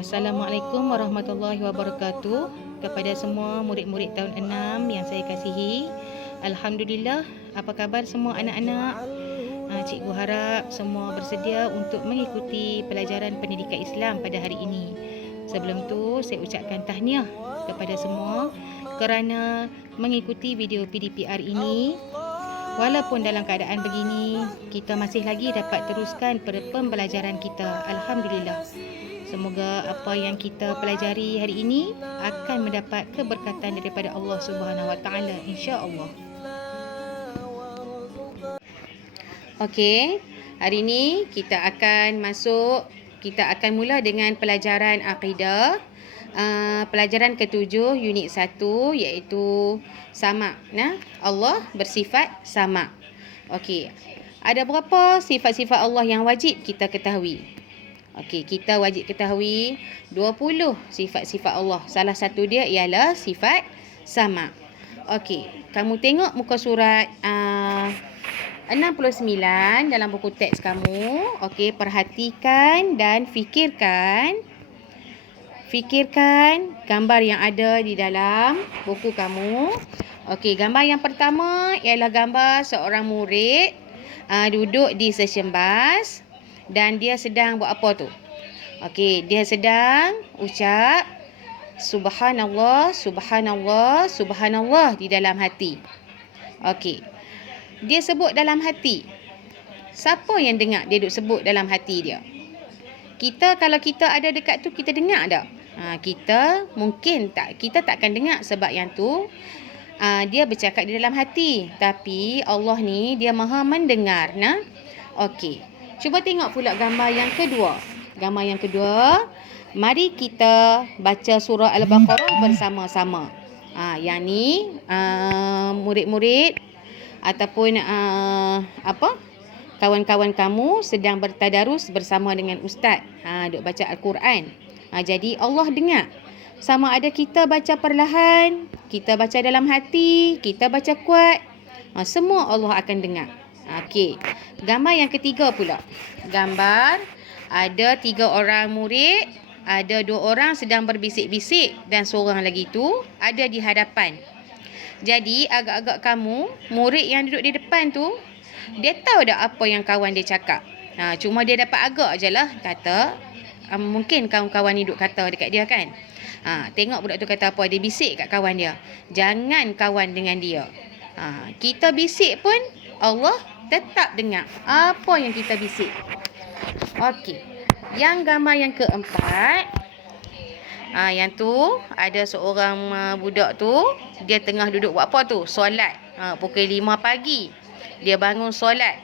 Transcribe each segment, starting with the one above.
Assalamualaikum warahmatullahi wabarakatuh. Kepada semua murid-murid tahun 6 yang saya kasihi, Alhamdulillah, apa khabar semua anak-anak? Cikgu harap semua bersedia untuk mengikuti pelajaran pendidikan Islam pada hari ini. Sebelum tu, saya ucapkan tahniah kepada semua kerana mengikuti video PDPR ini. Walaupun dalam keadaan begini, kita masih lagi dapat teruskan pembelajaran kita. Alhamdulillah. Semoga apa yang kita pelajari hari ini akan mendapat keberkatan daripada Allah Subhanahu Wa Taala, insya-Allah. Okey, hari ini kita akan mula dengan pelajaran akidah. Pelajaran ke-7 unit 1 iaitu sama. Allah bersifat sama. Okey. Ada berapa sifat-sifat Allah yang wajib kita ketahui? Okey, kita wajib ketahui 20 sifat-sifat Allah. Salah satu dia ialah sifat sama. Okey, kamu tengok muka surat 69 dalam buku teks kamu. Okey, perhatikan dan fikirkan gambar yang ada di dalam buku kamu. Okey, gambar yang pertama ialah gambar seorang murid duduk di stesen bas dan dia sedang buat apa tu? Okey, dia sedang ucap subhanallah, subhanallah, subhanallah di dalam hati. Okey. Dia sebut dalam hati. Siapa yang dengar dia duk sebut dalam hati dia? Kalau kita ada dekat tu, kita dengar tak? Kita takkan dengar sebab yang tu dia bercakap di dalam hati. Tapi Allah ni dia Maha mendengar. Okey. Cuba tengok pula gambar yang kedua. Gambar yang kedua, mari kita baca surah Al-Baqarah bersama-sama. Yang ni murid-murid ataupun kawan-kawan kamu sedang bertadarus bersama dengan ustaz. Duk baca Al-Quran. Jadi Allah dengar. Sama ada kita baca perlahan, kita baca dalam hati, kita baca kuat. Semua Allah akan dengar. Okey. Gambar yang ketiga pula. Gambar ada 3 orang murid, ada 2 orang sedang berbisik-bisik dan seorang lagi tu ada di hadapan. Jadi agak-agak kamu, murid yang duduk di depan tu, dia tahu tak apa yang kawan dia cakap. Cuma dia dapat agak je lah kata. Mungkin kawan-kawan ni duk kata dekat dia kan. Tengok budak tu kata apa. Dia bisik kat kawan dia. Jangan kawan dengan dia. Kita bisik pun Allah tetap dengar apa yang kita bisik. Okey. Yang gambar yang keempat. Yang tu ada seorang budak tu, dia tengah duduk buat apa tu? Solat. Pukul 5 pagi. Dia bangun solat.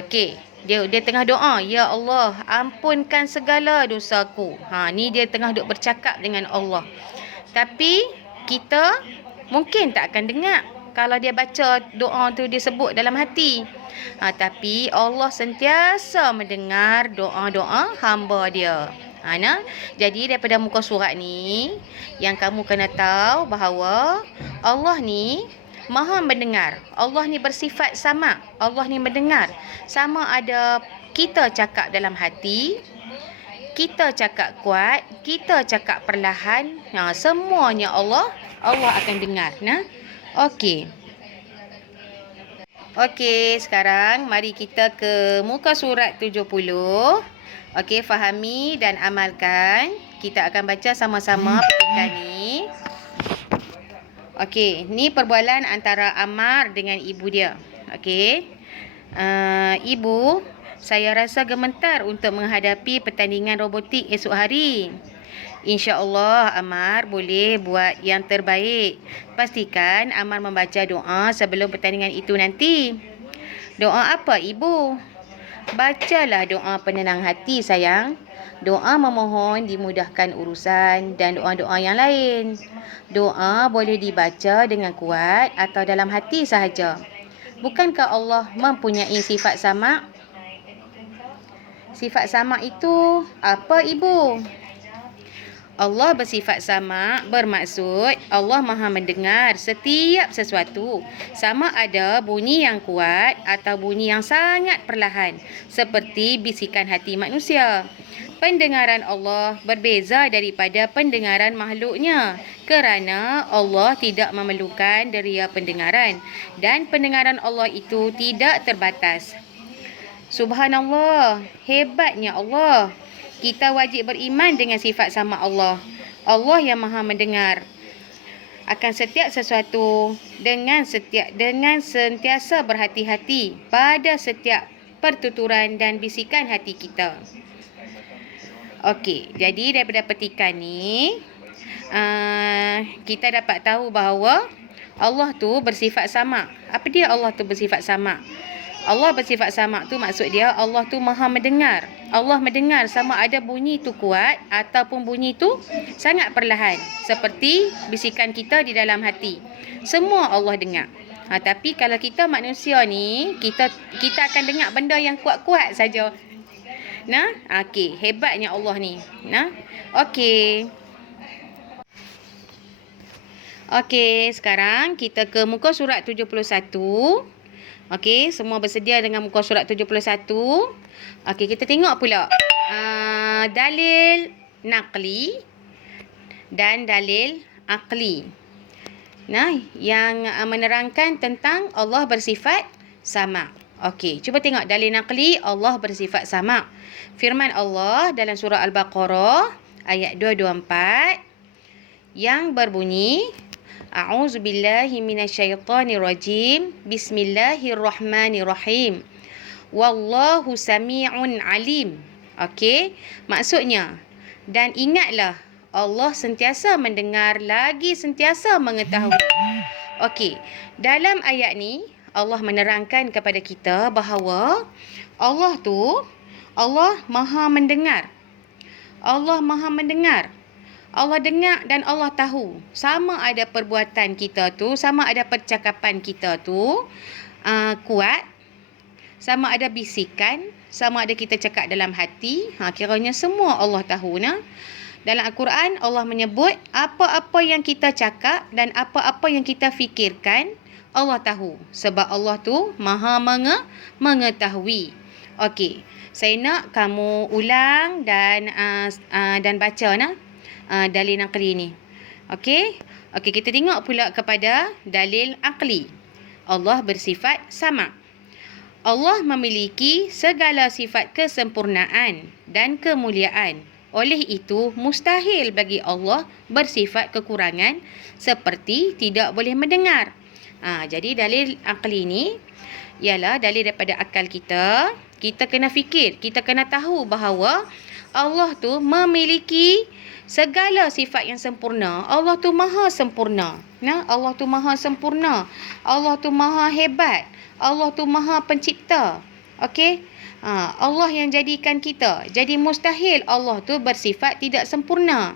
Okey. Dia tengah doa, ya Allah, ampunkan segala dosaku. Ni dia tengah duk bercakap dengan Allah. Tapi kita mungkin tak akan dengar kalau dia baca doa tu dia sebut dalam hati. Tapi Allah sentiasa mendengar doa-doa hamba dia. Jadi daripada muka surat ni, yang kamu kena tahu bahawa Allah ni Maha mendengar. Allah ni bersifat sama. Allah ni mendengar. Sama ada kita cakap dalam hati, kita cakap kuat, kita cakap perlahan, semuanya Allah akan dengar. Okey. Okey, sekarang mari kita ke muka surat 70. Okey, fahami dan amalkan. Kita akan baca sama-sama petikan ni. Okey, ni perbualan antara Ammar dengan ibu dia. Okey. Ibu, saya rasa gemetar untuk menghadapi pertandingan robotik esok hari. InsyaAllah Ammar boleh buat yang terbaik. Pastikan Ammar membaca doa sebelum pertandingan itu nanti. Doa apa ibu? Bacalah doa penenang hati sayang. Doa memohon dimudahkan urusan dan doa-doa yang lain. Doa boleh dibaca dengan kuat atau dalam hati sahaja. Bukankah Allah mempunyai sifat sama? Sifat sama itu apa ibu? Allah bersifat sama bermaksud Allah Maha mendengar setiap sesuatu, sama ada bunyi yang kuat atau bunyi yang sangat perlahan seperti bisikan hati manusia. Pendengaran Allah berbeza daripada pendengaran makhluknya kerana Allah tidak memerlukan deria pendengaran dan pendengaran Allah itu tidak terbatas. Subhanallah, hebatnya Allah. Kita wajib beriman dengan sifat sama Allah. Allah yang Maha mendengar akan setiap sesuatu dengan sentiasa berhati-hati pada setiap pertuturan dan bisikan hati kita. Okey, jadi daripada petikan ni kita dapat tahu bahawa Allah tu bersifat sama. Apa dia Allah tu bersifat sama? Allah bersifat sama tu maksud dia Allah tu Maha mendengar. Allah mendengar sama ada bunyi tu kuat ataupun bunyi tu sangat perlahan, seperti bisikan kita di dalam hati. Semua Allah dengar. Tapi kalau kita manusia ni, kita akan dengar benda yang kuat-kuat saja. Nah, okey, hebatnya Allah ni. Nah, okey. Okey, sekarang kita ke muka surat 71. Okey, semua bersedia dengan muka surat 71. Okey, kita tengok pula dalil naqli dan dalil aqli. Nah, yang menerangkan tentang Allah bersifat sama. Okey, cuba tengok dalil naqli Allah bersifat sama. Firman Allah dalam surah Al-Baqarah ayat 224 yang berbunyi A'udzubillahi minasyaitonirrajim. Bismillahirrahmanirrahim. Wallahu sami'un alim. Okey, maksudnya dan ingatlah Allah sentiasa mendengar lagi sentiasa mengetahui. Okey, dalam ayat ni Allah menerangkan kepada kita bahawa Allah Maha mendengar. Allah Maha mendengar. Allah dengar dan Allah tahu. Sama ada perbuatan kita tu, sama ada percakapan kita tu kuat, sama ada bisikan, sama ada kita cakap dalam hati. Kiranya semua Allah tahu. Dalam Al-Quran Allah menyebut apa-apa yang kita cakap dan apa-apa yang kita fikirkan Allah tahu. Sebab Allah tu Maha mengetahui. Okey, saya nak kamu ulang dan baca dalil naqli ni. Okey, kita tengok pula kepada dalil aqli. Allah bersifat sama. Allah memiliki segala sifat kesempurnaan dan kemuliaan. Oleh itu, mustahil bagi Allah bersifat kekurangan seperti tidak boleh mendengar. Jadi dalil aqli ni ialah dalil daripada akal kita. Kita kena fikir, kita kena tahu bahawa Allah tu memiliki segala sifat yang sempurna. Allah tu Maha sempurna. Allah tu Maha sempurna. Allah tu Maha hebat. Allah tu Maha pencipta. Okey? Allah yang jadikan kita. Jadi mustahil Allah tu bersifat tidak sempurna.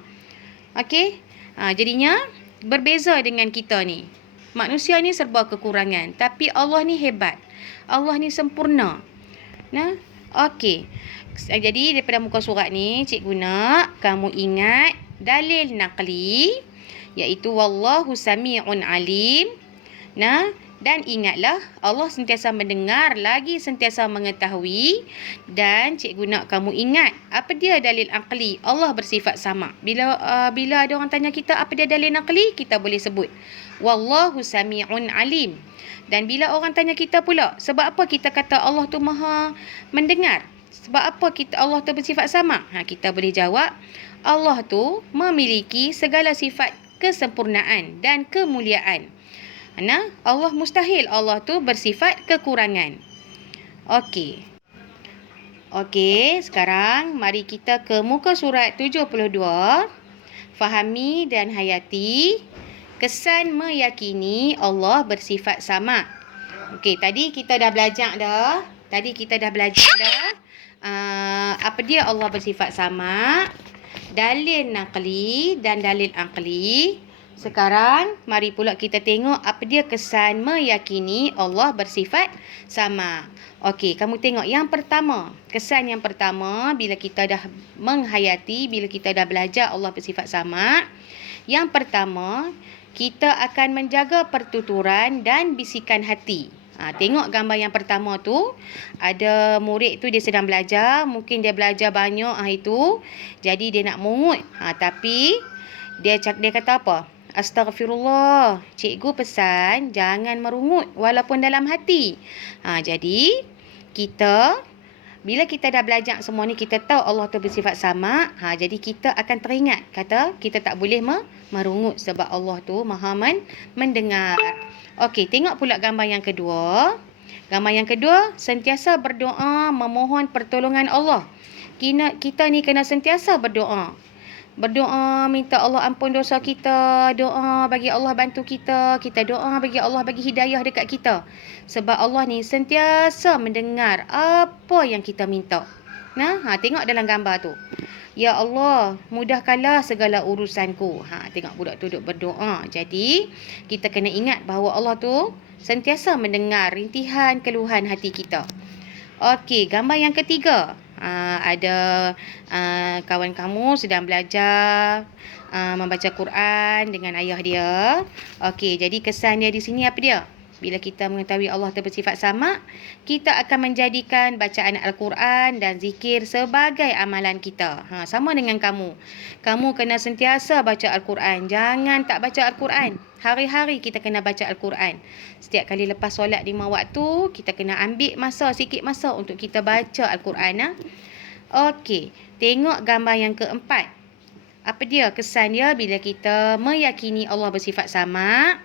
Okey? Jadinya berbeza dengan kita ni. Manusia ni serba kekurangan, tapi Allah ni hebat. Allah ni sempurna. Okey. Jadi daripada muka surat ni cikgu nak kamu ingat dalil naqli iaitu wallahu sami'un alim. Dan ingatlah Allah sentiasa mendengar lagi sentiasa mengetahui. Dan cikgu nak kamu ingat apa dia dalil aqli Allah bersifat sama. Bila ada orang tanya kita apa dia dalil naqli, kita boleh sebut wallahu sami'un alim. Dan bila orang tanya kita pula sebab apa kita kata Allah tu Maha mendengar, sebab apa Allah tu bersifat sama, kita boleh jawab Allah tu memiliki segala sifat kesempurnaan dan kemuliaan. Allah mustahil Allah tu bersifat kekurangan. Okey, sekarang mari kita ke muka surat 72. Fahami dan hayati kesan meyakini Allah bersifat sama. Okey, tadi kita dah belajar dah. Apa dia Allah bersifat sama, dalil naqli dan dalil aqli. Sekarang mari pula kita tengok apa dia kesan meyakini Allah bersifat sama. Okey, kamu tengok yang pertama. Kesan yang pertama bila kita dah menghayati, bila kita dah belajar Allah bersifat sama. Yang pertama, kita akan menjaga pertuturan dan bisikan hati. Tengok gambar yang pertama tu, ada murid tu dia sedang belajar, mungkin dia belajar banyak itu. Jadi dia nak mungut. Tapi dia kata apa? Astaghfirullah. Cikgu pesan jangan merungut walaupun dalam hati. Jadi bila kita dah belajar semua ni, kita tahu Allah tu bersifat sama. Jadi kita akan teringat kata kita tak boleh merungut sebab Allah tu Maha mendengar. Okey, tengok pula gambar yang kedua. Gambar yang kedua, sentiasa berdoa memohon pertolongan Allah. Kita ni kena sentiasa berdoa. Berdoa minta Allah ampun dosa kita, doa bagi Allah bantu kita doa bagi Allah bagi hidayah dekat kita. Sebab Allah ni sentiasa mendengar apa yang kita minta. Tengok dalam gambar tu. Ya Allah, mudahkanlah segala urusanku. Tengok budak tu duduk berdoa. Jadi, kita kena ingat bahawa Allah tu sentiasa mendengar rintihan keluhan hati kita. Okey, gambar yang ketiga. Ada kawan kamu sedang belajar membaca Quran dengan ayah dia. Okey, jadi kesan dia di sini apa dia? Bila kita mengetahui Allah tu bersifat sama, kita akan menjadikan bacaan Al-Quran dan zikir sebagai amalan kita. Sama dengan kamu. Kamu kena sentiasa baca Al-Quran. Jangan tak baca Al-Quran. Hari-hari kita kena baca Al-Quran. Setiap kali lepas solat 5 waktu, kita kena ambil sikit masa untuk kita baca Al-Quran. Okey, tengok gambar yang keempat. Apa dia kesan dia bila kita meyakini Allah bersifat sama?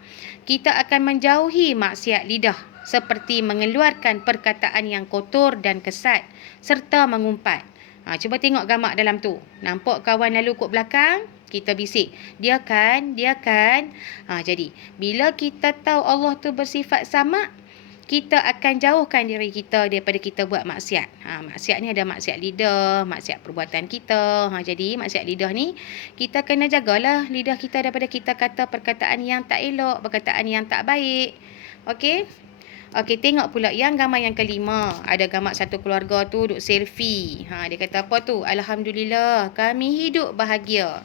Kita akan menjauhi maksiat lidah seperti mengeluarkan perkataan yang kotor dan kesat serta mengumpat. Cuba tengok gambar dalam tu. Nampak kawan lalu kat belakang? Kita bisik. Dia kan? Jadi, bila kita tahu Allah tu bersifat sama, kita akan jauhkan diri kita daripada kita buat maksiat. Maksiat ni ada maksiat lidah, maksiat perbuatan kita. Jadi maksiat lidah ni kita kena jagalah lidah kita daripada kita kata perkataan yang tak elok, perkataan yang tak baik. Okey? Okey, tengok pula yang gambar yang kelima. Ada gambar satu keluarga tu duduk selfie. Dia kata apa tu? Alhamdulillah, kami hidup bahagia.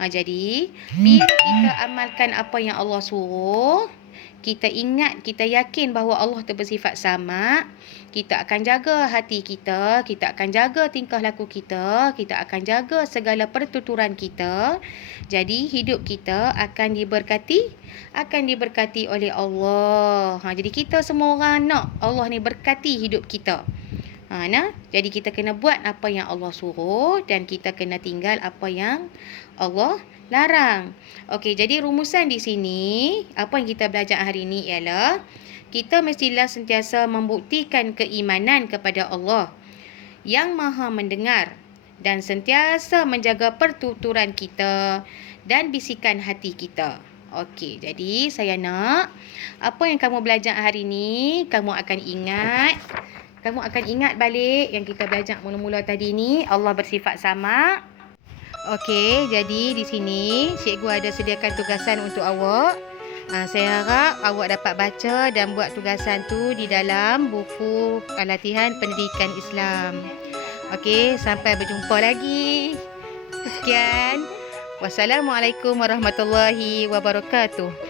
Jadi, bila kita amalkan apa yang Allah suruh, kita ingat, kita yakin bahawa Allah tu bersifat sama, kita akan jaga hati kita akan jaga tingkah laku kita akan jaga segala pertuturan kita. Jadi hidup kita akan diberkati oleh Allah. Jadi kita semua orang nak Allah ni berkati hidup kita. Jadi kita kena buat apa yang Allah suruh dan kita kena tinggal apa yang Allah larang. Okey, jadi rumusan di sini, apa yang kita belajar hari ini ialah kita mestilah sentiasa membuktikan keimanan kepada Allah yang Maha mendengar dan sentiasa menjaga pertuturan kita dan bisikan hati kita. Okey, jadi saya nak apa yang kamu belajar hari ini, kamu akan ingat balik yang kita belajar mula-mula tadi ni, Allah bersifat sama. Okey, jadi di sini cikgu ada sediakan tugasan untuk awak. Saya harap awak dapat baca dan buat tugasan tu di dalam buku latihan pendidikan Islam. Okey, sampai berjumpa lagi. Sekian. Wassalamualaikum warahmatullahi wabarakatuh.